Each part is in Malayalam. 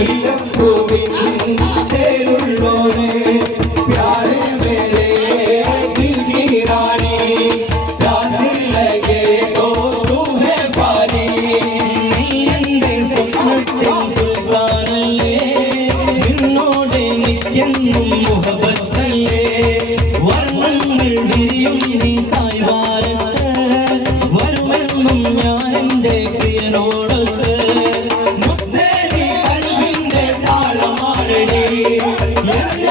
മുല്ലപ്പൂവിൻ ചേരുള്ളോനെ പ്യാരെ മേരെ ദിൽ की रानी रासिल लगे तो तू है पानी നിന്റെ സ്വപ്നത്തിൻ സുൽത്താനല്ലേ നിന്നോടെ നിത്യെന്നും മുഹബത്തല്ലേ വർണ്ണങ്ങൾ വിരിയും നീ തായ്വാരത്ത് വരുമെന്നും ഞാൻ എൻ്റെ പ്രിയനോടൊത്ത്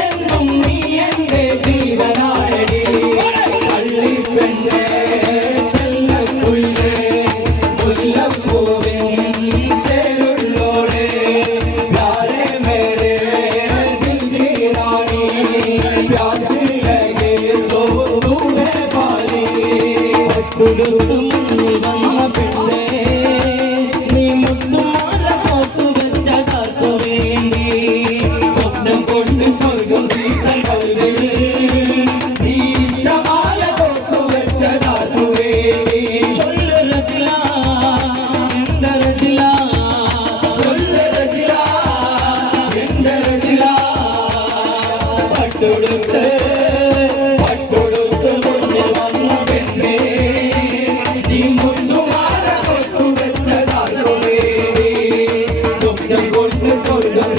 എന്നും നീ എൻ്റെ ജീവനാടടി പള്ളി പെണ്ണേ ചെല്ലക്കുയിലേ മുല്ലപ്പൂവിൻ ചേരുള്ളോടെ പ്യാരെ മേരെ ദിൽ की रानी प्यासी लगे तो तू है पानी കൊടുത്തു വന്ന പെണ്ണേ നീ മുത്തുമാല കോർത്തു വെച്ച കാത്തു വേണ്ടി സ്വപ്നം കൊണ്ട് സ്വർഗം നീ ഇഷ്ടമാല കോർത്തു വെച്ച കാത്തു വേണ്ടി ചൊല്ലു റജില എൻ്റെ റജില ചൊല്ലു റജില എൻ്റെ റജില പട്ടുടുത്ത് മുന്നിൽ വന്ന പെണ്ണേ നീ മുത്തുമാല കോർത്തു വെച്ച കാത്തു വേണ്ടി സ്വപ്നം കൊണ്ട് സ്വർഗം